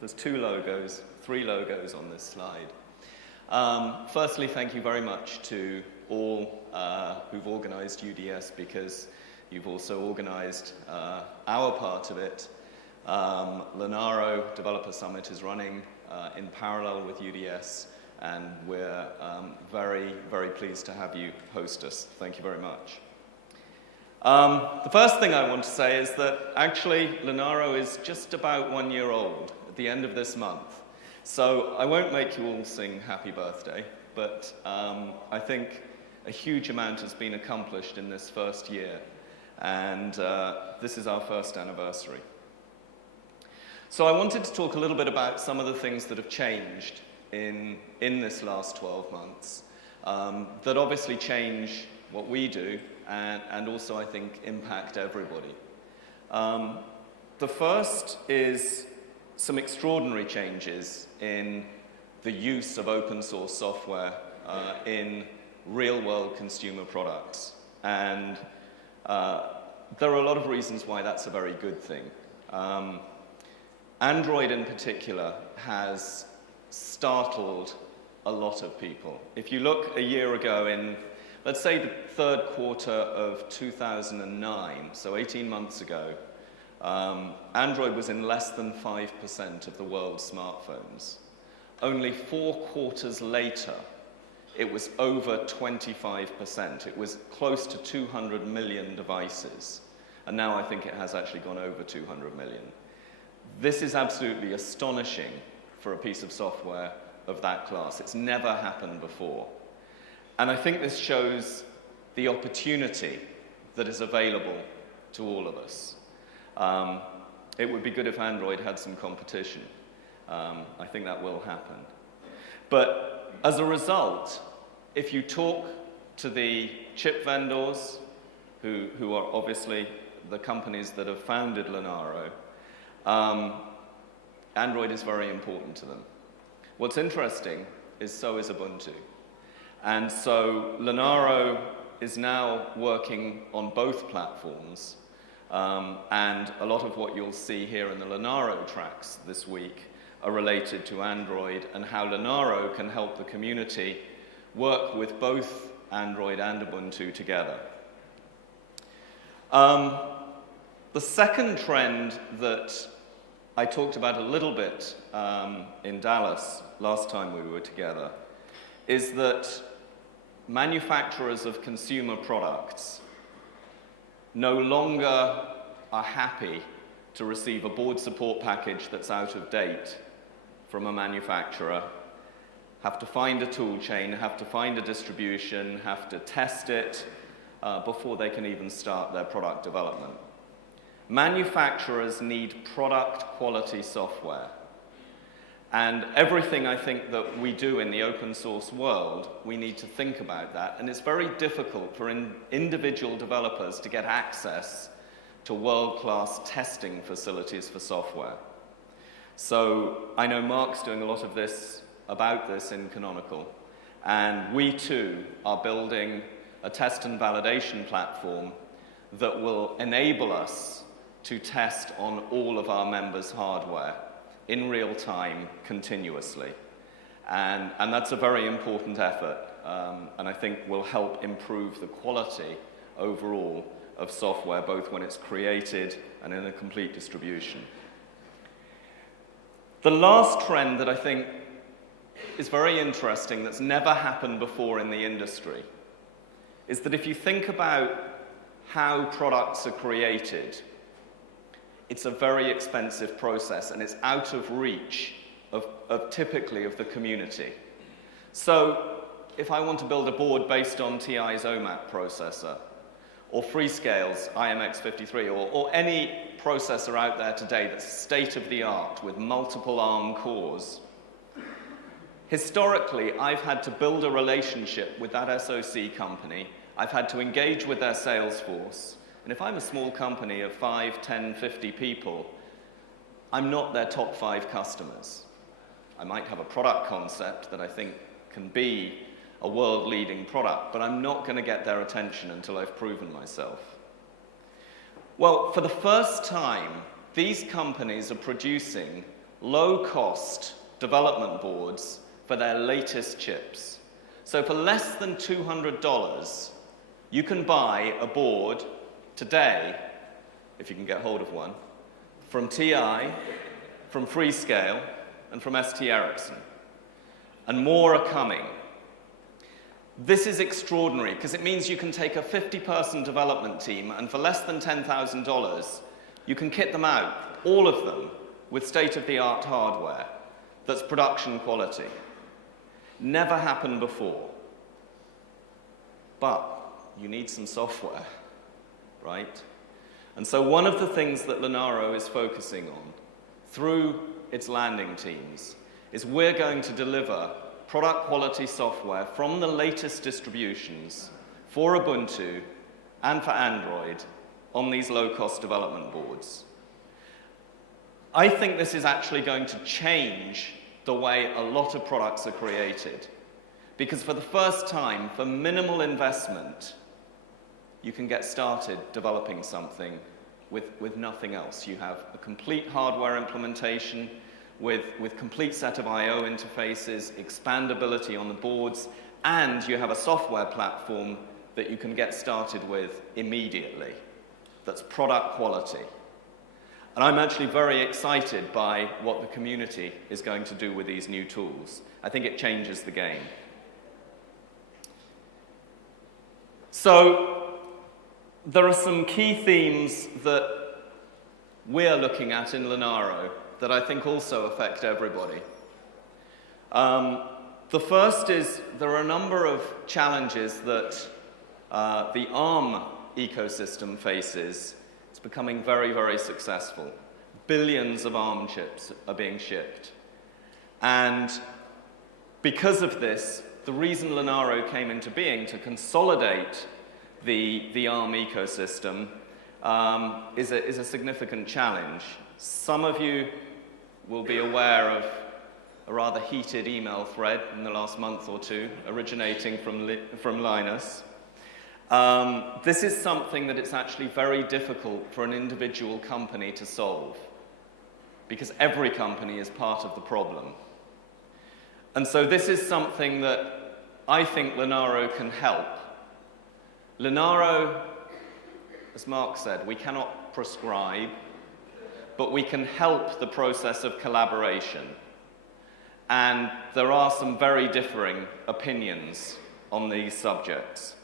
There's 2 logos, 3 logos on this slide. Firstly, thank you very much to all who've organized UDS, because you've also organized our part of it. Linaro Developer Summit is running in parallel with UDS, and we're very, very pleased to have you host us. Thank you very much. The first thing I want to say is that actually Linaro is just about 1 year old at the end of this month. So I won't make you all sing happy birthday, but I think a huge amount has been accomplished in this first year, and this is our first anniversary. So I wanted to talk a little bit about some of the things that have changed in this last 12 months that obviously change what we do and also, I think, impact everybody. The first is some extraordinary changes in the use of open source software in real-world consumer products. And there are a lot of reasons why that's a very good thing. Android in particular has startled a lot of people. If you look a year ago in, let's say, the third quarter of 2009, so 18 months ago, Android was in less than 5% of the world's smartphones. Only 4 quarters later, it was over 25%. It was close to 200 million devices. And now I think it has actually gone over 200 million. This is absolutely astonishing for a piece of software of that class. It's never happened before. And I think this shows the opportunity that is available to all of us. It would be good if Android had some competition. I think that will happen. But as a result, if you talk to the chip vendors, who are obviously the companies that have founded Linaro, Android is very important to them. What's interesting is so is Ubuntu. And so Linaro is now working on both platforms, and a lot of what you'll see here in the Linaro tracks this week are related to Android and how Linaro can help the community work with both Android and Ubuntu together. The second trend that I talked about a little bit in Dallas last time we were together is that manufacturers of consumer products no longer are happy to receive a board support package that's out of date from a manufacturer, have to find a tool chain, have to find a distribution, have to test it before they can even start their product development. Manufacturers need product quality software. And everything I think that we do in the open source world, we need to think about that. And it's very difficult for individual developers to get access to world-class testing facilities for software. So I know Mark's doing a lot of this, about this in Canonical. And we too are building a test and validation platform that will enable us to test on all of our members' hardware in real time, continuously. And that's a very important effort, and I think will help improve the quality overall of software, both when it's created and in a complete distribution. The last trend that I think is very interesting, that's never happened before in the industry, is that if you think about how products are created, it's a very expensive process, and it's out of reach of typically of the community. So if I want to build a board based on TI's OMAP processor, or Freescale's IMX53, or any processor out there today that's state-of-the-art with multiple ARM cores, historically, I've had to build a relationship with that SoC company. I've had to engage with their sales force. And if I'm a small company of 5, 10, 50 people, I'm not their top 5 customers. I might have a product concept that I think can be a world-leading product, but I'm not going to get their attention until I've proven myself. Well, for the first time, these companies are producing low-cost development boards for their latest chips. So for less than $200, you can buy a board today, if you can get hold of one, from TI, from Freescale, and from ST Ericsson. And more are coming. This is extraordinary because it means you can take a 50-person development team and for less than $10,000, you can kit them out, all of them, with state-of-the-art hardware that's production quality. Never happened before. But you need some software, right? And so one of the things that Linaro is focusing on through its landing teams is we're going to deliver product quality software from the latest distributions for Ubuntu and for Android on these low-cost development boards. I think this is actually going to change the way a lot of products are created. Because for the first time, for minimal investment, you can get started developing something with nothing else. You have a complete hardware implementation with complete set of I/O interfaces, expandability on the boards, and you have a software platform that you can get started with immediately. That's product quality. And I'm actually very excited by what the community is going to do with these new tools. I think it changes the game. So there are some key themes that we're looking at in Linaro that I think also affect everybody. The first is there are a number of challenges that the ARM ecosystem faces. It's becoming very, very successful. Billions of ARM chips are being shipped. And because of this, the reason Linaro came into being to consolidate the ARM ecosystem is a significant challenge. Some of you will be aware of a rather heated email thread in the last month or two originating from Linus. This is something that it's actually very difficult for an individual company to solve because every company is part of the problem. And so this is something that I think Linaro can help. Linaro, as Mark said, we cannot prescribe, but we can help the process of collaboration. And there are some very differing opinions on these subjects.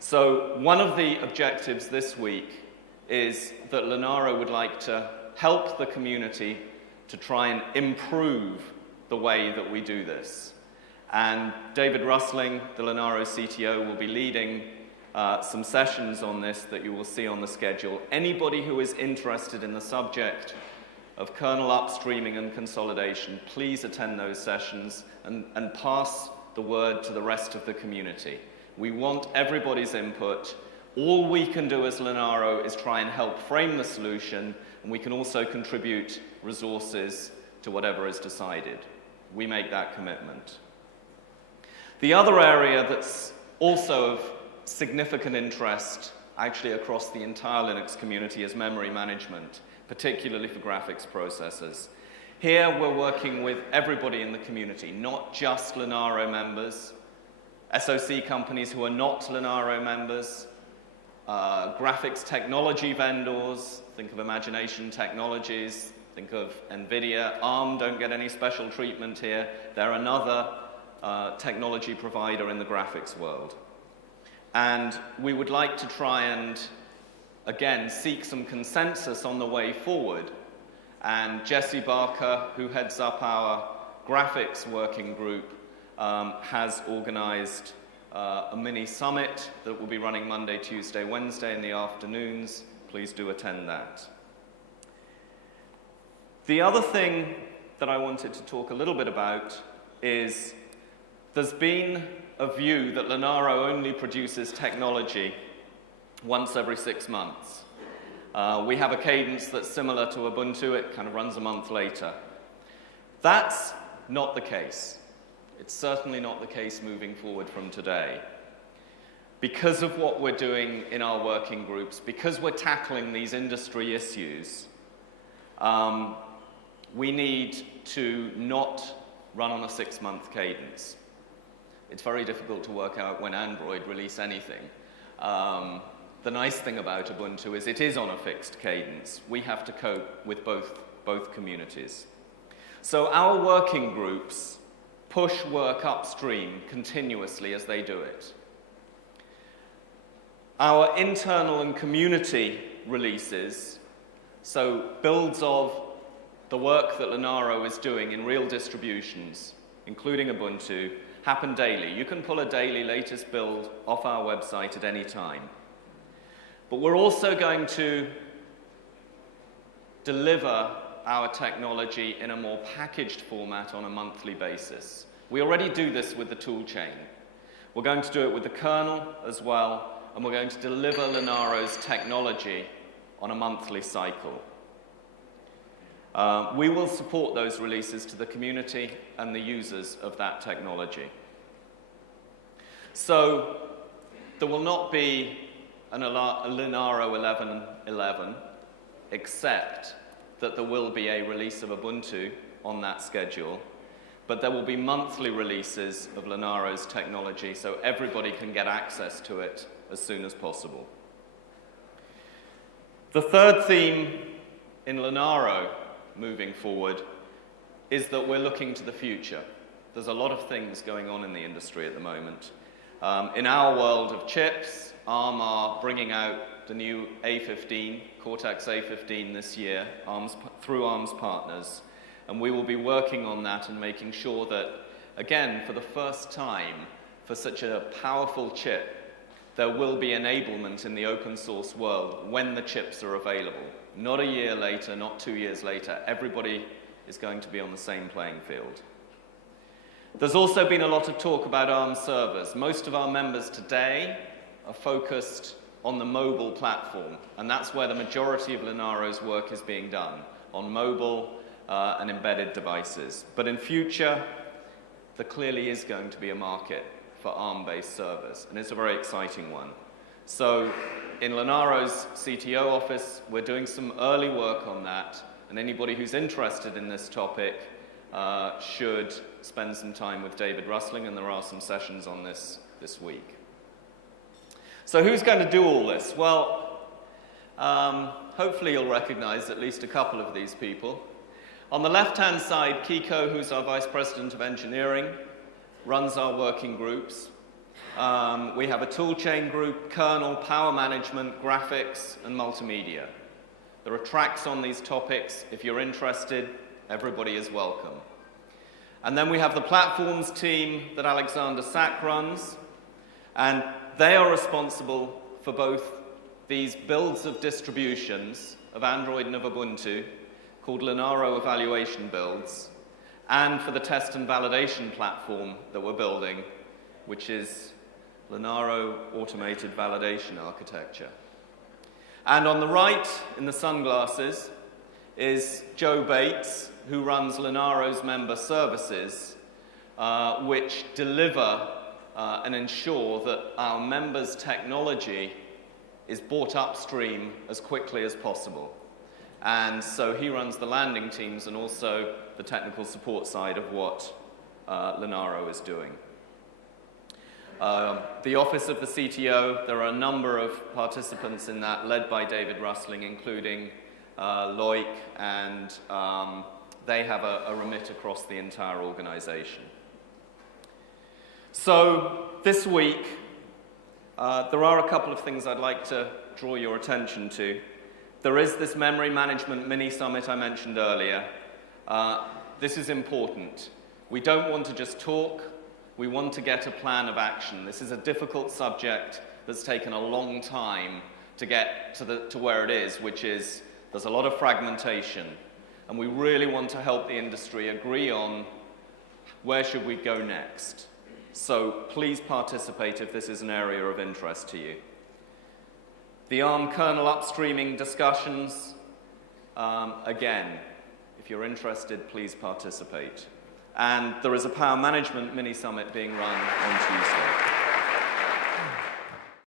So one of the objectives this week is that Linaro would like to help the community to try and improve the way that we do this. And David Russling, the Linaro CTO, will be leading some sessions on this that you will see on the schedule. Anybody who is interested in the subject of kernel upstreaming and consolidation, please attend those sessions and pass the word to the rest of the community. We want everybody's input. All we can do as Linaro is try and help frame the solution, and we can also contribute resources to whatever is decided. We make that commitment. The other area that's also of significant interest, actually across the entire Linux community, is memory management, particularly for graphics processors. Here we're working with everybody in the community, not just Linaro members, SoC companies who are not Linaro members, graphics technology vendors, think of Imagination Technologies, think of NVIDIA. ARM don't get any special treatment here. They're another technology provider in the graphics world. And we would like to try and, again, seek some consensus on the way forward. And Jesse Barker, who heads up our graphics working group, has organized a mini summit that will be running Monday, Tuesday, Wednesday in the afternoons. Please do attend that. The other thing that I wanted to talk a little bit about is there's been a view that Linaro only produces technology once every 6 months. We have a cadence that's similar to Ubuntu. It kind of runs a month later. That's not the case. It's certainly not the case moving forward from today. Because of what we're doing in our working groups, because we're tackling these industry issues, we need to not run on a 6-month cadence. It's very difficult to work out when Android release anything. The nice thing about Ubuntu is it is on a fixed cadence. We have to cope with both communities. So our working groups push work upstream continuously as they do it. Our internal and community releases, so builds of the work that Linaro is doing in real distributions, including Ubuntu, happen daily. You can pull a daily latest build off our website at any time. But we're also going to deliver our technology in a more packaged format on a monthly basis. We already do this with the toolchain. We're going to do it with the kernel as well, and we're going to deliver Linaro's technology on a monthly cycle. We will support those releases to the community and the users of that technology. So there will not be a Linaro 11.11, except that there will be a release of Ubuntu on that schedule, but there will be monthly releases of Linaro's technology so everybody can get access to it as soon as possible. The third theme in Linaro moving forward is that we're looking to the future. There's a lot of things going on in the industry at the moment. In our world of chips, ARM are bringing out the new A15, Cortex A15 this year, through ARM's partners. And we will be working on that and making sure that, again, for the first time, for such a powerful chip, there will be enablement in the open source world when the chips are available. Not a year later, not 2 years later. Everybody is going to be on the same playing field. There's also been a lot of talk about ARM servers. Most of our members today are focused on the mobile platform, and that's where the majority of Linaro's work is being done, on mobile and embedded devices. But in future, there clearly is going to be a market for ARM-based servers, and it's a very exciting one. So in Linaro's CTO office, we're doing some early work on that, and anybody who's interested in this topic should spend some time with David Russling, and there are some sessions on this week. So who's going to do all this? Well, hopefully you'll recognize at least a couple of these people. On the left-hand side, Kiko, who's our Vice President of Engineering, runs our working groups. We have a toolchain group, kernel, power management, graphics, and multimedia. There are tracks on these topics. If you're interested, everybody is welcome. And then we have the platforms team that Alexander Sack runs, and they are responsible for both these builds of distributions of Android and of Ubuntu, called Linaro Evaluation Builds, and for the test and validation platform that we're building, which is Linaro Automated Validation Architecture. And on the right, in the sunglasses, is Joe Bates, who runs Linaro's member services, which deliver and ensure that our members' technology is brought upstream as quickly as possible. And so he runs the landing teams and also the technical support side of what Linaro is doing. The office of the CTO, there are a number of participants in that, led by David Russling, including Loic, and they have a remit across the entire organization. So this week, there are a couple of things I'd like to draw your attention to. There is this memory management mini-summit I mentioned earlier. This is important. We don't want to just talk. We want to get a plan of action. This is a difficult subject that's taken a long time to get to where it is, which is there's a lot of fragmentation. And we really want to help the industry agree on where should we go next. So please participate if this is an area of interest to you. The ARM kernel upstreaming discussions, again, if you're interested, please participate. And there is a power management mini-summit being run on Tuesday.